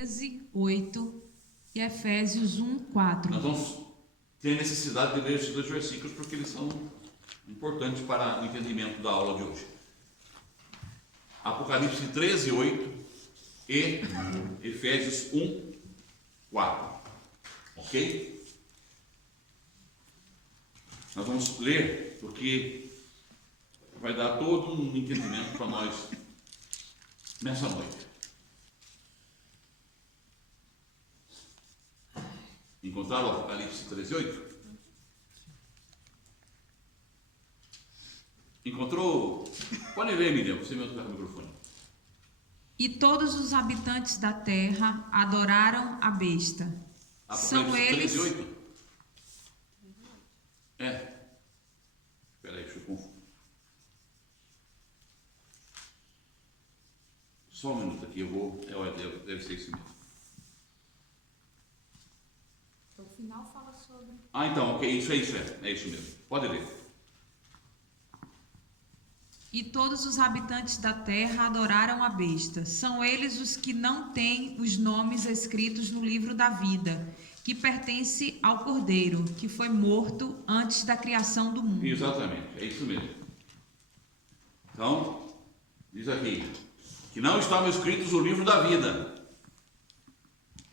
8 e Efésios 1, 4. Nós vamos ter necessidade de ler esses dois versículos porque eles são importantes para o entendimento da aula de hoje. Apocalipse 13, 8 e Efésios 1, 4. Ok? Nós vamos ler porque vai dar todo um entendimento para nós nessa noite. Encontraram o Apocalipse 13, 8? Encontrou? Pode ler, Miriam, você mesmo está com o microfone. E todos os habitantes da terra adoraram a besta. Apocalipse São eles. 13, 8? Espera aí, deixa eu confundir. Só um minuto aqui, eu vou. Deve ser isso mesmo. O final fala sobre. Então, ok, isso é isso mesmo. Pode ler. E todos os habitantes da terra adoraram a besta. São eles os que não têm os nomes escritos no livro da vida, que pertence ao Cordeiro, que foi morto antes da criação do mundo. Exatamente, é isso mesmo. Então, diz aqui, que não estavam escritos no livro da vida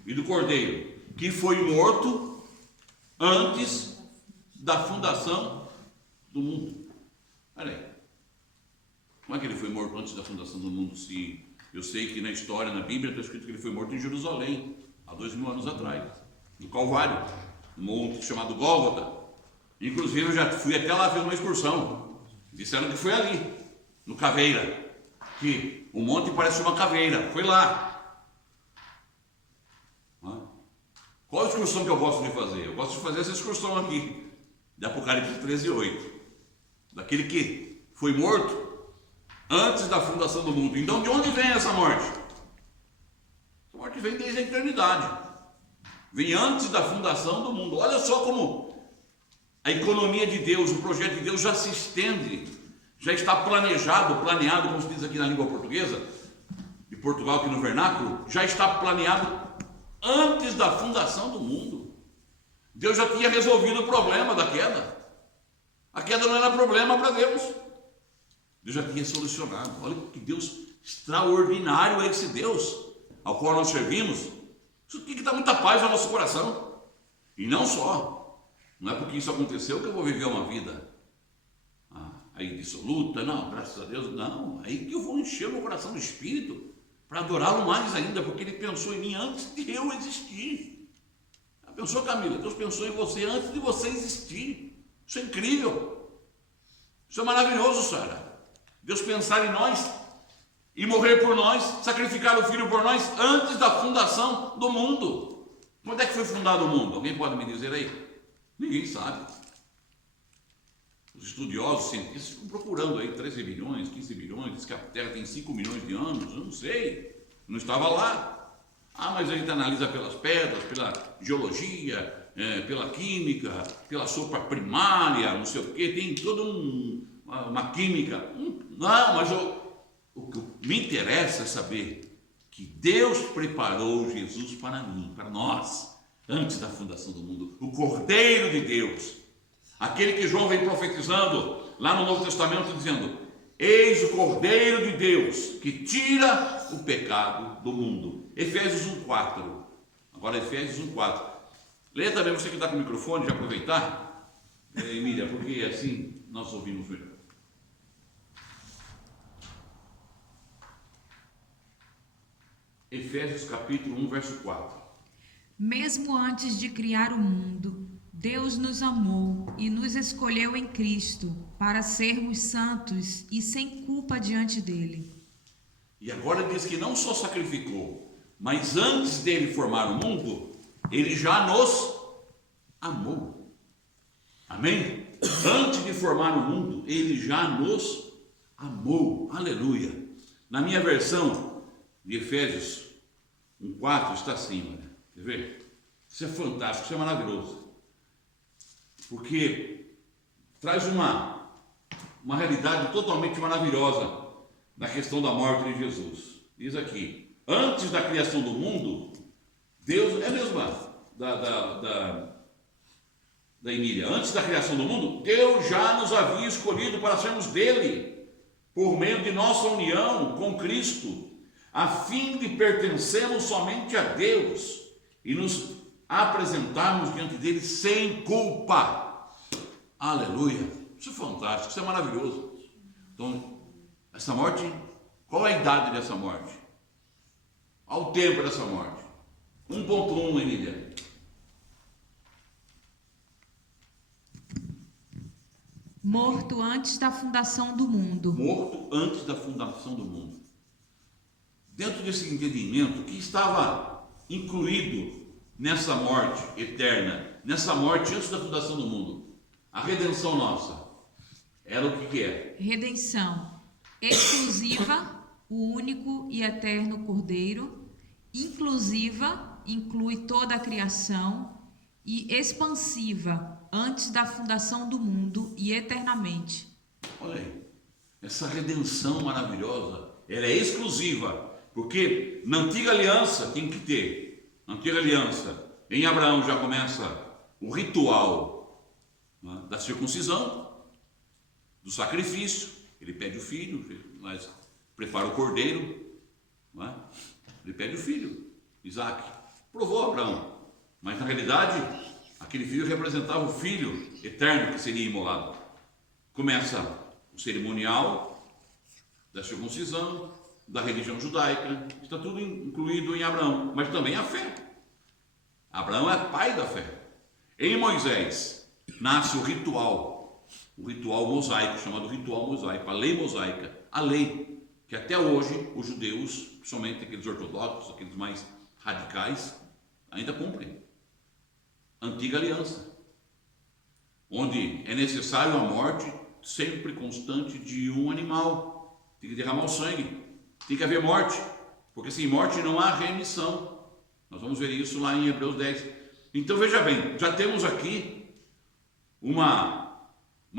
e do Cordeiro, que foi morto antes da fundação do mundo. Olha aí. Como é que ele foi morto antes da fundação do mundo? Se eu sei que na história, na Bíblia, está escrito que ele foi morto em Jerusalém, há 2000 anos atrás, no Calvário, num monte chamado Gólgota. Inclusive, eu já fui até lá ver uma excursão. Disseram que foi ali, no Caveira, que o monte parece uma caveira. Foi lá. Qual a excursão que eu gosto de fazer? Eu gosto de fazer essa excursão aqui, de Apocalipse 13, 8. Daquele que foi morto antes da fundação do mundo. Então, de onde vem essa morte? Essa morte vem desde a eternidade. Vem antes da fundação do mundo. Olha só como a economia de Deus, o projeto de Deus já se estende, já está planeado, como se diz aqui na língua portuguesa, de Portugal aqui no vernáculo, já está planeado antes da fundação do mundo. Deus já tinha resolvido o problema da queda. A queda não era problema para Deus. Deus já tinha solucionado. Olha que Deus extraordinário é esse Deus ao qual nós servimos. Isso tem que dar muita paz ao nosso coração. E não só. Não é porque isso aconteceu que eu vou viver uma vida aí dissoluta. Não, graças a Deus, não. Aí que eu vou encher o meu coração do Espírito para adorá-lo mais ainda, porque Ele pensou em mim antes de eu existir. Pensou, Camila? Deus pensou em você antes de você existir. Isso é incrível. Isso é maravilhoso, Sara. Deus pensar em nós e morrer por nós, sacrificar o Filho por nós antes da fundação do mundo. Quando é que foi fundado o mundo? Alguém pode me dizer aí? Ninguém sabe. Os estudiosos, cientistas ficam procurando aí 13 bilhões, 15 bilhões, diz que a Terra tem 5 milhões de anos, eu não sei, não estava lá. Mas a gente analisa pelas pedras, pela geologia, pela química, pela sopa primária, não sei o quê, tem toda uma química. Não, mas o que me interessa é saber que Deus preparou Jesus para mim, para nós, antes da fundação do mundo. O Cordeiro de Deus, aquele que João vem profetizando lá no Novo Testamento, dizendo: eis o Cordeiro de Deus que tira o pecado do mundo. Efésios 1, 4. Agora Efésios 1, 4. Leia também, você que está com o microfone, já aproveitar, Emília, porque assim nós ouvimos melhor. Efésios capítulo 1, verso 4. Mesmo antes de criar o mundo, Deus nos amou e nos escolheu em Cristo para sermos santos e sem culpa diante dele. E agora diz que não só sacrificou, mas antes dele formar o mundo, ele já nos amou. Amém? Antes de formar o mundo, ele já nos amou. Aleluia. Na minha versão de Efésios 1,4 está assim, olha. Quer ver? Isso é fantástico, isso é maravilhoso. Porque traz uma realidade totalmente maravilhosa da questão da morte de Jesus. Diz aqui: antes da criação do mundo, Deus, é mesmo da Emília, antes da criação do mundo, Deus já nos havia escolhido para sermos dele, por meio de nossa união com Cristo, a fim de pertencermos somente a Deus e nos apresentarmos diante dele sem culpa. Aleluia! Isso é fantástico, isso é maravilhoso. Então, essa morte, qual é a idade dessa morte? Ao tempo dessa morte. 1.1, Emília. Morto antes da fundação do mundo. Morto antes da fundação do mundo. Dentro desse entendimento, que estava incluído nessa morte eterna, nessa morte antes da fundação do mundo, a redenção nossa, era o que é? Redenção exclusiva, o único e eterno Cordeiro. Inclusiva, inclui toda a criação. E expansiva, antes da fundação do mundo e eternamente. Olha aí, essa redenção maravilhosa, ela é exclusiva, porque na antiga aliança tem que ter, na antiga aliança, em Abraão já começa o ritual, né, da circuncisão, do sacrifício. Ele pede o filho, mas prepara o cordeiro, né? Ele pede o filho, Isaac. Provou Abraão, mas na realidade aquele filho representava o filho eterno que seria imolado. Começa o cerimonial da circuncisão, da religião judaica, está tudo incluído em Abraão, mas também a fé. Abraão é pai da fé. Em Moisés nasce o ritual mosaico, chamado ritual mosaico, a lei mosaica, a lei que até hoje os judeus, principalmente aqueles ortodoxos, aqueles mais radicais, ainda cumprem. Antiga aliança, onde é necessário a morte sempre constante de um animal, tem que derramar o sangue, tem que haver morte, porque sem morte não há remissão. Nós vamos ver isso lá em Hebreus 10. Então veja bem, já temos aqui uma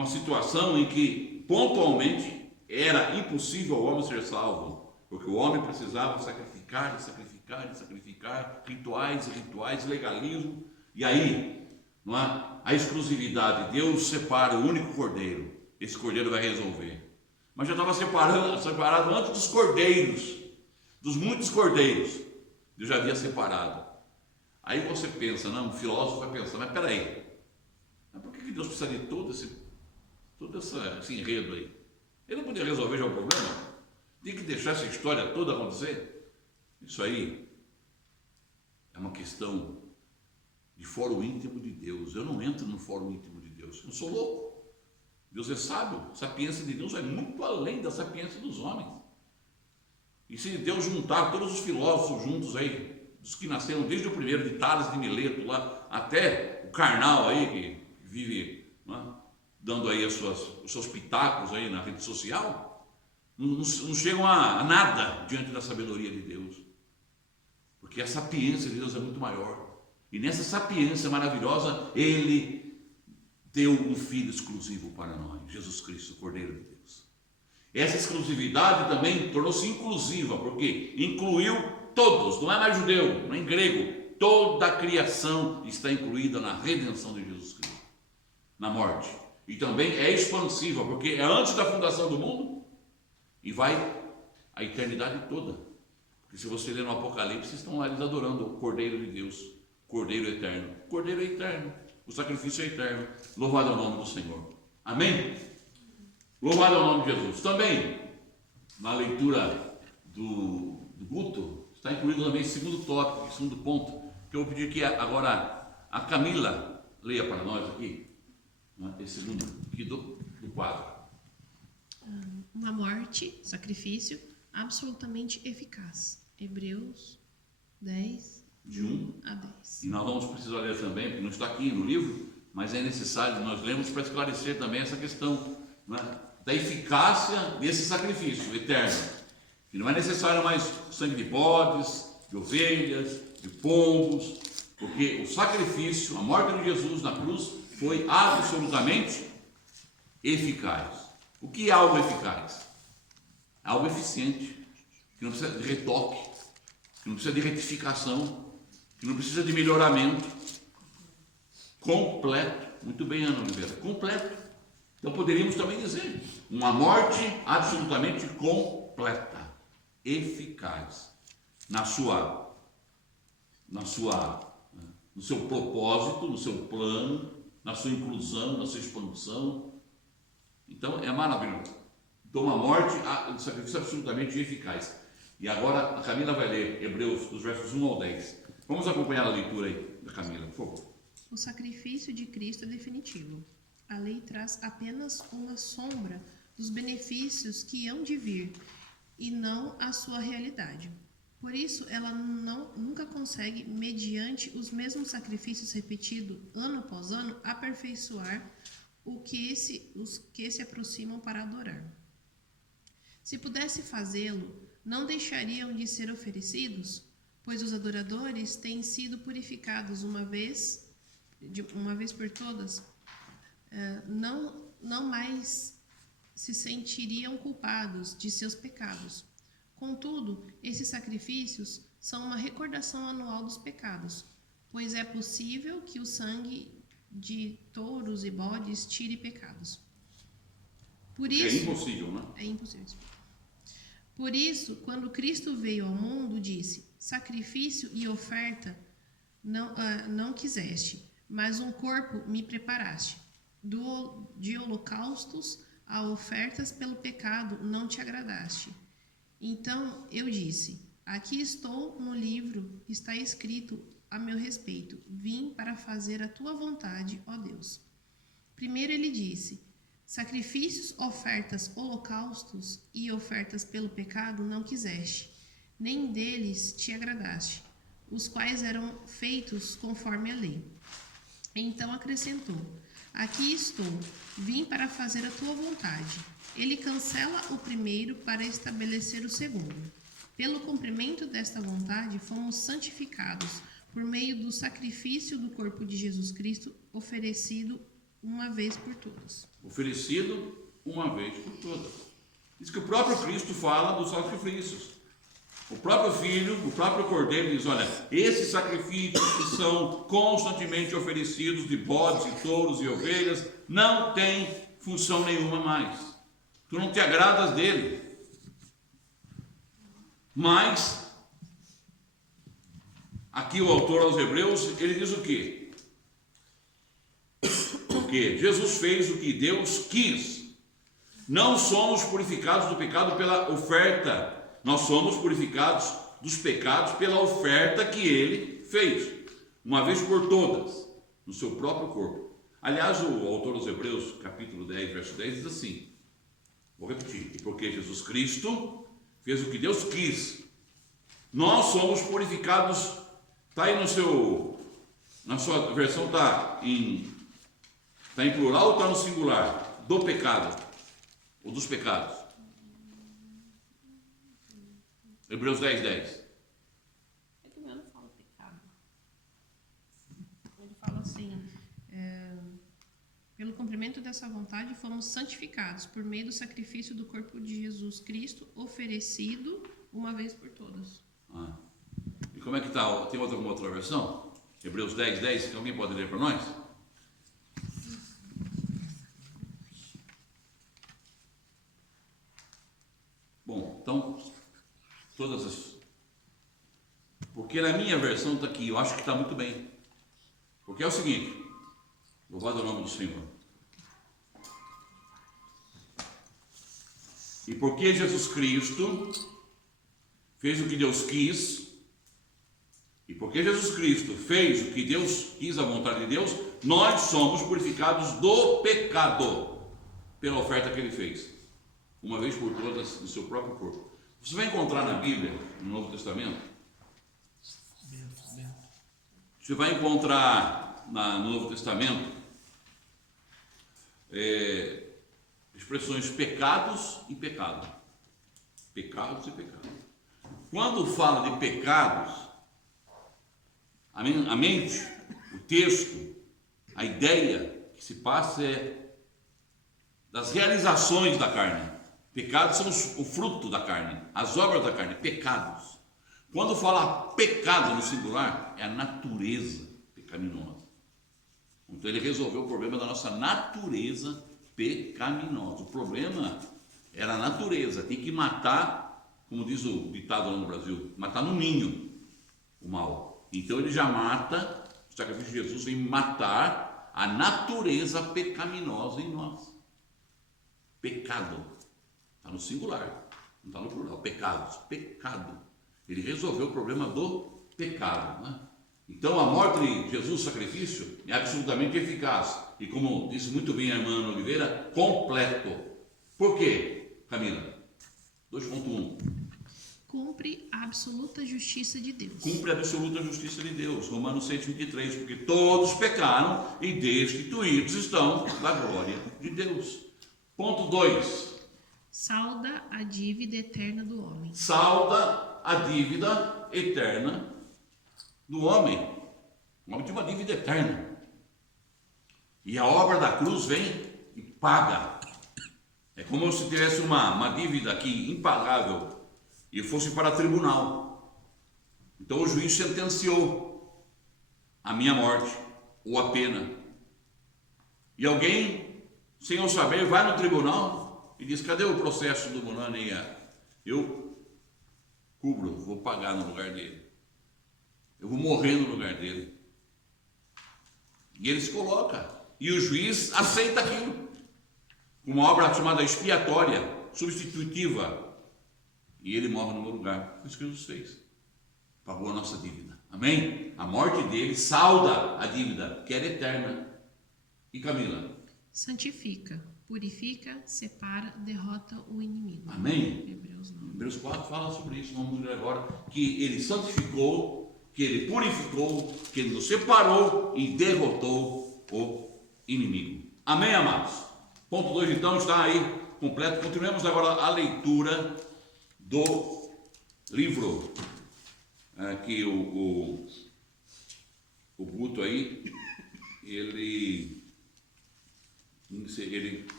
situação em que pontualmente era impossível o homem ser salvo, porque o homem precisava sacrificar, rituais, legalismo. E aí, não é? A exclusividade, Deus separa o único cordeiro, esse cordeiro vai resolver. Mas já estava separado antes dos cordeiros, dos muitos cordeiros, Deus já havia separado. Aí você pensa, não, um filósofo vai pensar, mas peraí, mas por que Deus precisa de todo esse enredo aí? Ele não podia resolver já o problema? Tem que deixar essa história toda acontecer? Isso aí é uma questão de fórum íntimo de Deus. Eu não entro no fórum íntimo de Deus, eu sou louco. Deus é sábio, a sapiência de Deus é muito além da sapiência dos homens. E se Deus juntar todos os filósofos juntos aí, os que nasceram desde o primeiro, de Tales de Mileto lá, até o Karnal aí, que vive, né, dando aí os seus pitacos aí na rede social, não chegam a nada diante da sabedoria de Deus, porque a sapiência de Deus é muito maior. E nessa sapiência maravilhosa, Ele deu um Filho exclusivo para nós, Jesus Cristo, o Cordeiro de Deus. Essa exclusividade também tornou-se inclusiva, porque incluiu todos, não é mais judeu, não é grego, toda a criação está incluída na redenção de Jesus Cristo, na morte. E também é expansiva, porque é antes da fundação do mundo e vai a eternidade toda. Porque se você ler no Apocalipse, estão lá eles adorando o Cordeiro de Deus, Cordeiro eterno. O Cordeiro é eterno, o sacrifício é eterno. Louvado é o nome do Senhor. Amém? Louvado é o nome de Jesus. Também, na leitura do culto, está incluído também o segundo tópico, o segundo ponto, que eu vou pedir que agora a Camila leia para nós aqui, esse segundo aqui do quadro. Uma morte, sacrifício, absolutamente eficaz. Hebreus 10, de 1 a 10. E nós vamos precisar ler também, porque não está aqui no livro, mas é necessário nós lermos para esclarecer também essa questão, né, da eficácia desse sacrifício eterno. Que não é necessário mais sangue de bodes, de ovelhas, de pombos, porque o sacrifício, a morte de Jesus na cruz, foi absolutamente eficaz. O que é algo eficaz? Algo eficiente, que não precisa de retoque, que não precisa de retificação, que não precisa de melhoramento. Completo. Muito bem, Ana Oliveira. Completo. Então poderíamos também dizer, uma morte absolutamente completa, eficaz, no seu propósito, no seu plano, na sua inclusão, na sua expansão. Então é maravilhoso. Então uma morte, um sacrifício absolutamente eficaz. E agora a Camila vai ler Hebreus, dos versos 1 ao 10. Vamos acompanhar a leitura aí da Camila, por favor. O sacrifício de Cristo é definitivo. A lei traz apenas uma sombra dos benefícios que hão de vir, e não a sua realidade. Por isso, ela nunca consegue, mediante os mesmos sacrifícios repetidos ano após ano, aperfeiçoar os que se aproximam para adorar. Se pudesse fazê-lo, não deixariam de ser oferecidos, pois os adoradores têm sido purificados uma vez por todas, não mais se sentiriam culpados de seus pecados. Contudo, esses sacrifícios são uma recordação anual dos pecados, pois é possível que o sangue de touros e bodes tire pecados. Por isso, é impossível, né? É impossível. Por isso, quando Cristo veio ao mundo, disse: sacrifício e oferta não quiseste, mas um corpo me preparaste. De holocaustos a ofertas pelo pecado não te agradaste. Então eu disse: aqui estou no livro, está escrito a meu respeito: vim para fazer a tua vontade, ó Deus. Primeiro ele disse: sacrifícios, ofertas, holocaustos e ofertas pelo pecado não quiseste, nem deles te agradaste, os quais eram feitos conforme a lei. Então acrescentou: aqui estou, vim para fazer a tua vontade. Ele cancela o primeiro para estabelecer o segundo. Pelo cumprimento desta vontade, fomos santificados por meio do sacrifício do corpo de Jesus Cristo, oferecido uma vez por todas. Oferecido uma vez por todas. Diz que o próprio Cristo fala dos sacrifícios. O próprio Filho, o próprio Cordeiro diz: olha, esses sacrifícios que são constantemente oferecidos de bodes e touros e ovelhas não têm função nenhuma mais. Tu não te agradas dele. Mas aqui o autor aos Hebreus, ele diz o quê? Porque Jesus fez o que Deus quis. Não somos purificados do pecado pela oferta. Nós somos purificados dos pecados pela oferta que ele fez, uma vez por todas, no seu próprio corpo. Aliás, o autor aos Hebreus, capítulo 10, verso 10, diz assim, vou repetir: e porque Jesus Cristo fez o que Deus quis, nós somos purificados. Está aí na sua versão, está em plural ou está no singular? Do pecado, ou dos pecados. Hebreus 10, 10. É que o meu não fala pecado. Ele fala assim: pelo cumprimento dessa vontade fomos santificados por meio do sacrifício do corpo de Jesus Cristo, oferecido uma vez por todas. E como é que está? Tem alguma outra versão? Hebreus 10, 10, que alguém pode ler para nós? Bom, então, todas as... Porque na minha versão está aqui, eu acho que está muito bem. Porque é o seguinte, louvado é o nome do Senhor. E porque Jesus Cristo fez o que Deus quis, e porque Jesus Cristo fez o que Deus quis, a vontade de Deus, nós somos purificados do pecado pela oferta que ele fez, uma vez por todas, no seu próprio corpo. Você vai encontrar na Bíblia, no Novo Testamento, você vai encontrar no Novo Testamento expressões pecados e pecado. Pecados e pecado. Quando fala de pecados, a mente, o texto, a ideia que se passa é das realizações da carne. Pecados são o fruto da carne, as obras da carne, pecados. Quando fala pecado no singular, é a natureza pecaminosa. Então ele resolveu o problema da nossa natureza pecaminosa. O problema era a natureza, tem que matar, como diz o ditado lá no Brasil, matar no ninho o mal. Então ele já mata, o sacrifício de Jesus vem matar a natureza pecaminosa em nós. Pecado, está no singular, não está no plural, pecados, pecado. Ele resolveu o problema do pecado, né? Então a morte de Jesus, sacrifício, é absolutamente eficaz e, como disse muito bem a irmã Oliveira, completo. Por quê, Camila? 2.1. Cumpre a absoluta justiça de Deus. Cumpre a absoluta justiça de Deus, Romanos 6,23, porque todos pecaram e destituídos estão da glória de Deus. Ponto 2. Salda a dívida eterna do homem. Salda a dívida eterna do homem. O homem tem uma dívida eterna. E a obra da cruz vem e paga. É como se tivesse uma dívida aqui impagável e fosse para tribunal. Então o juiz sentenciou a minha morte ou a pena. E alguém, sem eu saber, vai no tribunal e diz: cadê o processo do Bonano aí? Eu cubro, vou pagar no lugar dele. Eu vou morrer no lugar dele. E ele se coloca. E o juiz aceita aquilo. Uma obra chamada expiatória, substitutiva. E ele morre no meu lugar. Foi isso que Jesus fez. Pagou a nossa dívida. Amém? A morte dele salda a dívida, que era eterna. E Camila? Santifica, purifica, separa, derrota o inimigo. Amém? Hebreus 9. Hebreus 4 fala sobre isso, vamos ler agora. Que ele santificou, que ele purificou, que ele nos separou e derrotou o inimigo. Amém, amados? Ponto 2 então está aí completo. Continuemos agora a leitura do livro que o Guto aí, ele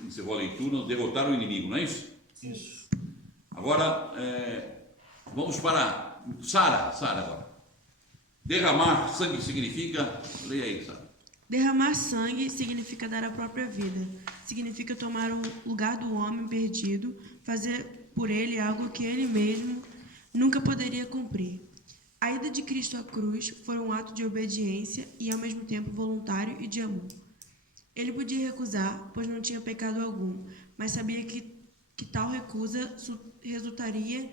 encerrou a leitura, derrotar o inimigo, não é isso? Isso. Agora, vamos para Sara agora. Derramar sangue significa, leia aí, Sara. Derramar sangue significa dar a própria vida. Significa tomar o lugar do homem perdido, fazer por ele algo que ele mesmo nunca poderia cumprir. A ida de Cristo à cruz foi um ato de obediência e, ao mesmo tempo, voluntário e de amor. Ele podia recusar, pois não tinha pecado algum, mas sabia que tal recusa resultaria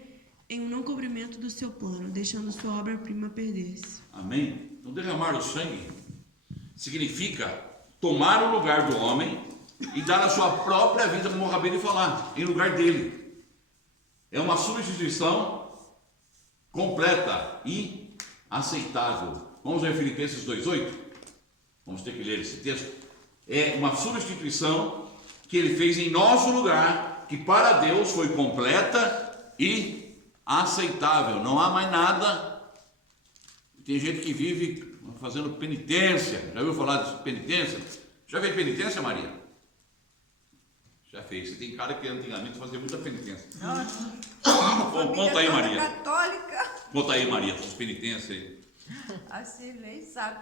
em um não cumprimento do seu plano, deixando sua obra-prima perder-se. Amém? Então, derramar o sangue significa tomar o lugar do homem e dar a sua própria vida, como eu acabei de falar, em lugar dele. É uma substituição completa e aceitável. Vamos ver Filipenses 2,8? Vamos ter que ler esse texto. É uma substituição que ele fez em nosso lugar, que para Deus foi completa e aceitável. Não há mais nada. Tem gente que vive fazendo penitência. Já ouviu falar de penitência? Já fez penitência, Maria? Já fez. Você tem cara que antigamente fazia muita penitência. Nossa. Bom, conta aí, Maria. Católica. Conta aí, Maria, suas penitências aí. A Cirlei sabe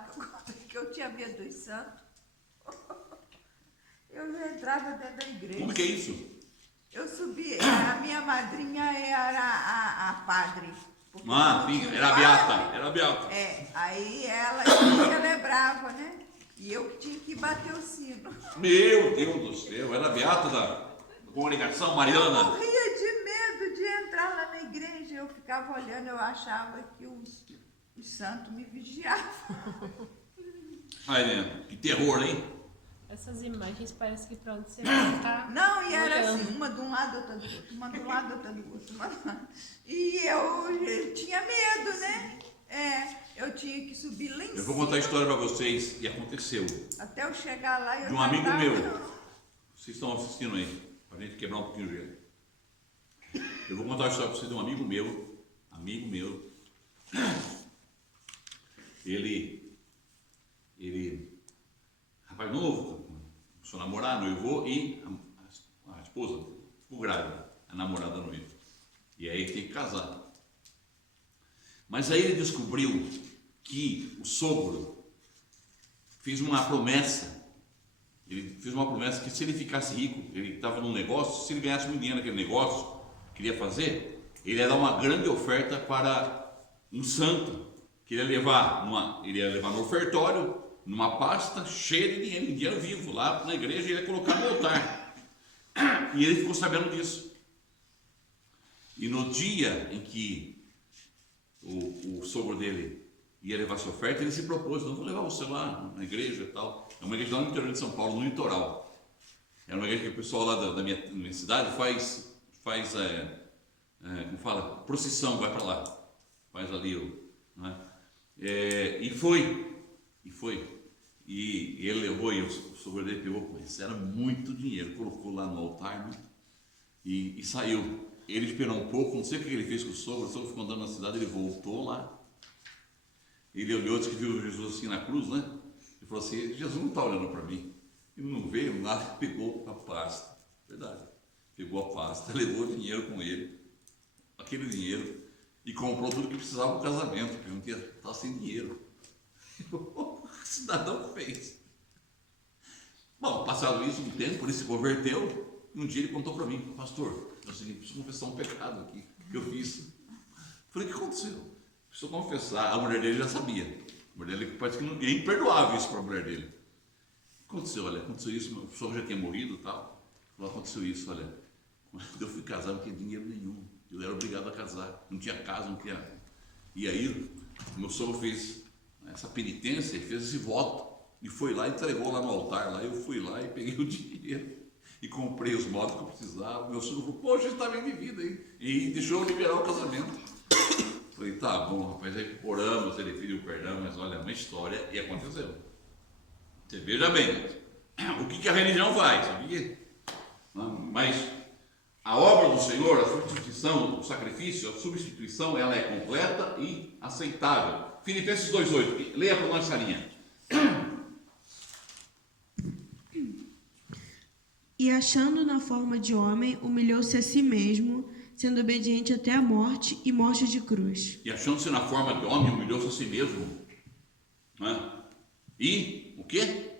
que eu tinha medo dos santos. Eu já entrava dentro da igreja. Como que é isso? Eu subi, a minha madrinha era a padre. Porque Ah, não sim, tinha era padre. beata, era beata. Aí ela que celebrava, né? E eu que tinha que bater o sino. Meu Deus do céu, era beata da congregação Eu mariana. morria de medo de entrar lá na igreja. Eu ficava olhando, eu achava que os santos me vigiavam. Ai, né? Que terror, hein? Essas imagens parece que pra onde você vai estar. Não, e era olhando. assim, uma de um lado, outra do outro, uma do lado, outra do outro. E eu tinha medo, né? Eu tinha que subir lá em cima. Eu vou contar a história para vocês, e aconteceu. Até eu chegar lá, eu De um já amigo tava- meu. Vocês estão assistindo aí, para a gente quebrar um pouquinho o gelo. Eu vou contar a história para vocês de um amigo meu. Ele, rapaz novo, começou a namorar, noivou, e a esposa ficou grávida, a namorada noiva. E aí tem que casar. Mas aí ele descobriu que o sogro fez uma promessa. Ele fez uma promessa que se ele ficasse rico, ele estava num negócio, se ele ganhasse muito dinheiro naquele negócio que queria fazer, ele ia dar uma grande oferta para um santo, que ele ia levar no ofertório, numa pasta cheia de dinheiro vivo, lá na igreja, e ele ia colocar no altar. E ele ficou sabendo disso. E no dia em que o sogro dele ia levar sua oferta, ele se propôs: não, vou levar você lá na igreja e tal. É uma igreja lá no interior de São Paulo, no litoral. É uma igreja que o pessoal lá da minha cidade faz como fala? Procissão, vai para lá. Faz ali, né? E foi. E ele levou, e o sogro dele pegou, mas era muito dinheiro, colocou lá no altar, né? E saiu. Ele esperou um pouco, não sei o que ele fez com o sogro ficou andando na cidade, ele voltou lá. Ele olhou, disse que viu Jesus assim na cruz, né? Ele falou assim: Jesus não está olhando para mim. Ele não veio lá, pegou a pasta, verdade, pegou a pasta, levou o dinheiro com ele, aquele dinheiro, e comprou tudo que precisava para o casamento, porque não estava sem dinheiro. O cidadão fez. Bom, passado isso, um tempo, ele se converteu. E um dia ele contou para mim: pastor, é o seguinte, preciso confessar um pecado aqui que eu fiz. Falei: o que aconteceu? Preciso confessar. A mulher dele já sabia. A mulher dele parece que é imperdoável isso para a mulher dele. O que aconteceu? Olha, aconteceu isso, o senhor já tinha morrido e tal. Falou: aconteceu isso, olha, quando eu fui casar não tinha dinheiro nenhum. Eu era obrigado a casar. Não tinha casa, não tinha. E aí, meu sogro fez essa penitência, fez esse voto. E foi lá e entregou lá no altar. Lá eu fui lá e peguei o dinheiro. E comprei os móveis que eu precisava. Meu sogro falou: poxa, está bem de vida, hein? E deixou eu liberar o casamento. Falei: tá bom, rapaz. Aí oramos, ele pediu perdão, mas olha, uma história, e aconteceu. Você veja bem, o que a religião faz? Mas a obra do Senhor, a substituição, o sacrifício, a substituição, ela é completa e aceitável. Filipenses 2,8, leia para nós essa linha. E achando na forma de homem, humilhou-se a si mesmo, sendo obediente até a morte e morte de cruz. E achando-se na forma de homem, humilhou-se a si mesmo. Né? E o quê?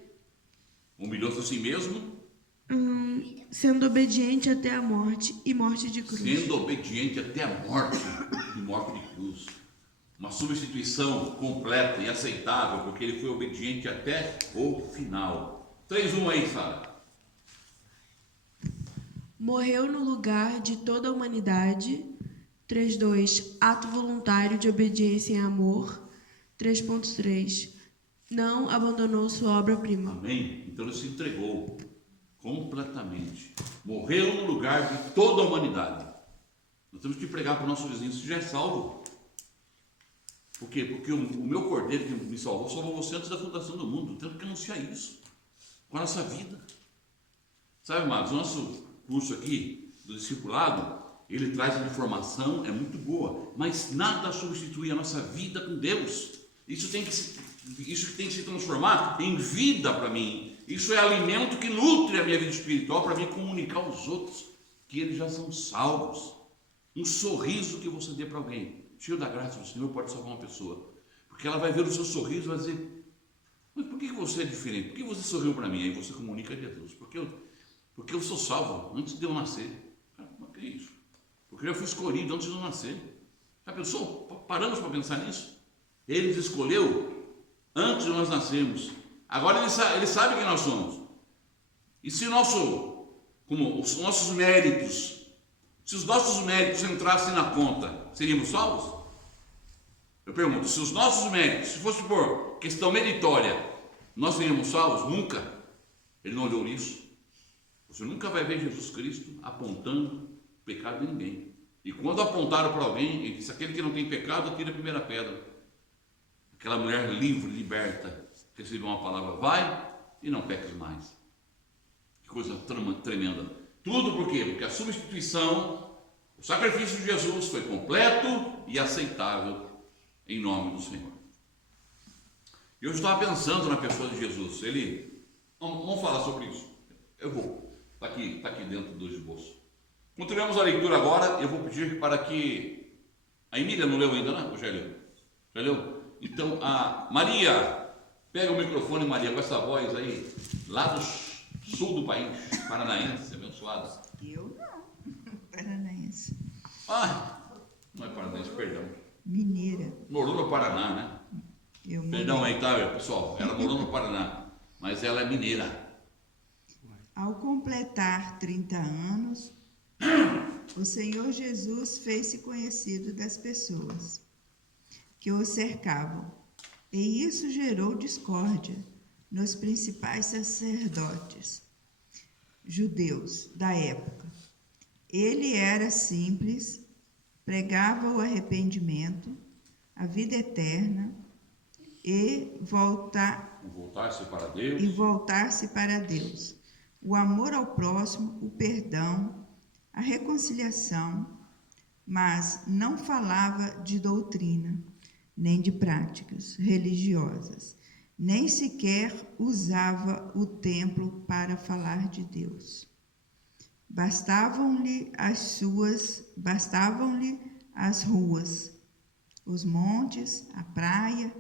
Humilhou-se a si mesmo. Sendo obediente até a morte e morte de cruz. Sendo obediente até a morte e morte de cruz. Uma substituição completa e aceitável, porque ele foi obediente até o final. 3:1 aí, Sara. Morreu no lugar de toda a humanidade. 3.2. Ato voluntário de obediência em amor. 3.3. Não abandonou sua obra-prima. Amém? Então ele se entregou completamente. Morreu no lugar de toda a humanidade. Nós temos que pregar para o nosso vizinho: você já é salvo. Por quê? Porque o meu cordeiro que me salvou você antes da fundação do mundo. Temos que anunciar isso com a nossa vida. Sabe, amados, o nosso curso aqui do discipulado, ele traz uma informação, é muito boa, mas nada substitui a nossa vida com Deus. Isso tem que se transformar em vida para mim. Isso é alimento que nutre a minha vida espiritual para mim comunicar aos outros que eles já são salvos. Um sorriso que você dê para alguém, cheio da graça do Senhor, pode salvar uma pessoa, porque ela vai ver o seu sorriso e vai dizer: mas por que você é diferente? Por que você sorriu para mim? Aí você comunica a Jesus: porque eu sou salvo antes de eu nascer. Mas que é isso? Porque eu fui escolhido antes de eu nascer. Já pensou? Paramos para pensar nisso? Ele nos escolheu antes de nós nascermos. Agora ele sabe quem nós somos. E se os nossos méritos, se os nossos méritos entrassem na conta, seríamos salvos? Eu pergunto: se os nossos méritos, se fosse por questão meritória, nós seríamos salvos? Nunca. Ele não olhou nisso. Você nunca vai ver Jesus Cristo apontando o pecado de ninguém. E quando apontaram para alguém, ele disse: aquele que não tem pecado, tira a primeira pedra. Aquela mulher livre, liberta, recebeu uma palavra: vai e não peques mais. Que coisa tremenda. Tudo por quê? Porque a substituição, o sacrifício de Jesus foi completo e aceitável em nome do Senhor. Eu estava pensando na pessoa de Jesus. Vamos falar sobre isso. Eu vou. Está aqui dentro do esboço. Continuamos a leitura agora. Eu vou pedir para que... A Emília não leu ainda, né, Rogério? Entendeu? Então, a Maria, pega o microfone, Maria, com essa voz aí, lá do sul do país, paranaense, abençoada. Eu não, paranaense. Ah, não é paranaense, perdão. Mineira. Morou no Paraná, né? Eu Perdão aí, tá, pessoal? Ela morou no Paraná, mas ela é mineira. Ao completar 30 anos, o Senhor Jesus fez-se conhecido das pessoas que o cercavam, e isso gerou discórdia nos principais sacerdotes judeus da época. Ele era simples, pregava o arrependimento, a vida eterna e Voltar-se para Deus. voltar-se para Deus. O amor ao próximo, o perdão, a reconciliação, mas não falava de doutrina, nem de práticas religiosas, nem sequer usava o templo para falar de Deus. Bastavam-lhe as ruas, os montes, a praia,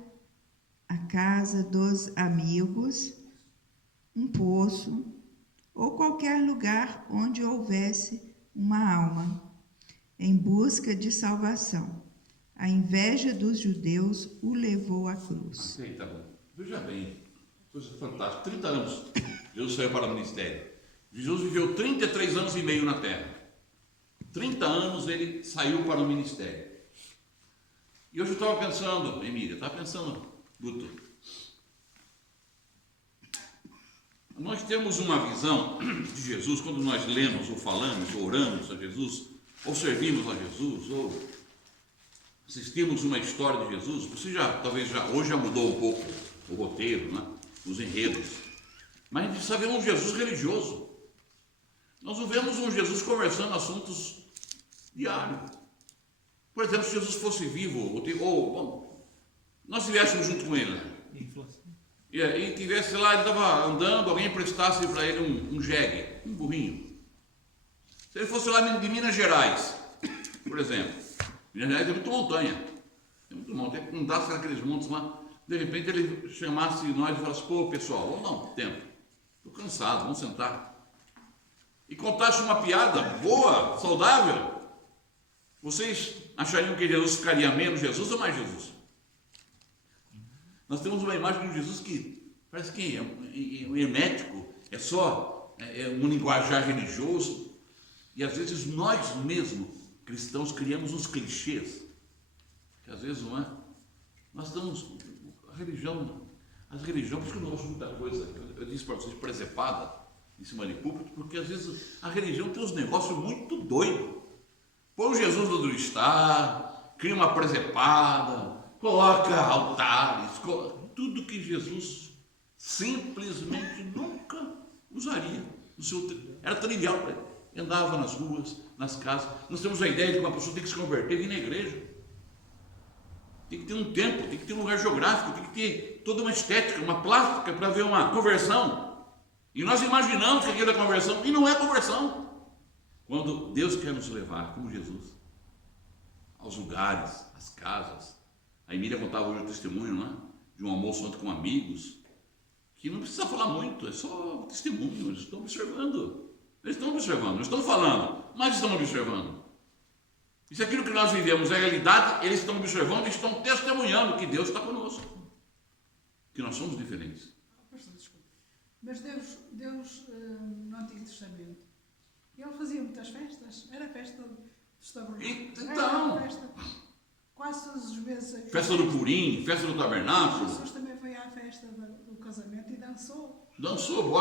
a casa dos amigos, um poço, ou qualquer lugar onde houvesse uma alma em busca de salvação. A inveja dos judeus o levou à cruz. Ok, tá bom. Veja bem, coisa fantástica. 30 anos, Jesus saiu para o ministério. Jesus viveu 33 anos e meio na terra. 30 anos ele saiu para o ministério. E hoje eu estava pensando, Emília, estava pensando, Guto, nós temos uma visão de Jesus quando nós lemos ou falamos, ou oramos a Jesus, ou servimos a Jesus, ou assistimos uma história de Jesus. Você hoje já mudou um pouco o roteiro, né? Os enredos, mas a gente só vê um Jesus religioso. Nós não vemos um Jesus conversando assuntos diários. Por exemplo, se Jesus fosse vivo, ou nós estivéssemos junto com ele, né? E tivesse lá, ele estava andando, alguém emprestasse para ele um jegue, um burrinho. Se ele fosse lá de Minas Gerais, por exemplo, Minas Gerais tem muita montanha, não dá aqueles montes lá, de repente ele chamasse nós e falasse, pô pessoal, vamos dar um tempo, estou cansado, vamos sentar. E contasse uma piada boa, saudável, vocês achariam que Jesus ficaria menos Jesus ou mais Jesus? Nós temos uma imagem de Jesus que parece que é um hermético, é só um linguajar religioso, e às vezes nós mesmos, cristãos, criamos uns clichês, que às vezes não é. Nós estamos, as religiões, por isso que eu não gosto de muita coisa, eu disse para vocês, presepada, em cima de púlpito, porque às vezes a religião tem uns negócios muito doidos. Põe o Jesus onde está, cria uma presepada, coloca altares, tudo que Jesus simplesmente nunca usaria. Era trivial para ele. Andava nas ruas, nas casas. Nós temos a ideia de que uma pessoa tem que se converter e vir na igreja. Tem que ter um tempo, tem que ter um lugar geográfico, tem que ter toda uma estética, uma plástica para ver uma conversão. E nós imaginamos que aquilo é conversão, e não é conversão. Quando Deus quer nos levar, como Jesus, aos lugares, às casas. A Emília contava hoje o testemunho, não é? De um almoço ontem com amigos, que não precisa falar muito, é só testemunho, eles estão observando. Eles estão observando, não estão falando, mas estão observando. E se aquilo que nós vivemos é realidade, eles estão observando e estão testemunhando que Deus está conosco, que nós somos diferentes. Pastor, desculpe. Mas Deus no Antigo Testamento, ele fazia muitas festas, era festa dos tabernáculos. Então, Era festa, quase todos os meses. festa do Purim, festa do Tabernáculo. Jesus também foi à festa do casamento e dançou. Dançou,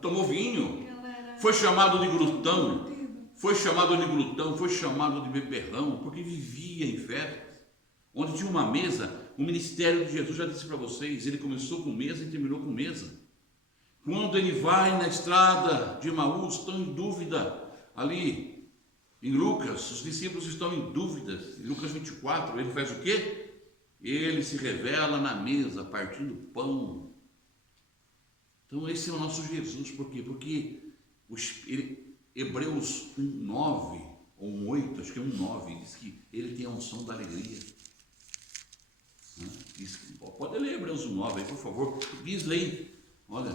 tomou vinho, Ele era foi chamado de glutão, divertido. foi chamado de beberrão, porque vivia em festas, onde tinha uma mesa. O ministério de Jesus, já disse para vocês, ele começou com mesa e terminou com mesa. Quando ele vai na estrada de Emaús, estão em dúvida ali em Lucas, os discípulos estão em dúvidas. Em Lucas 24, ele faz o quê? Ele se revela na mesa, partindo pão. Então esse é o nosso Jesus. Por quê? Porque Hebreus 1:9 ou 1:8, acho que é 1:9, diz que ele tem a unção da alegria. Pode ler Hebreus 9 aí, por favor. Diz aí, olha,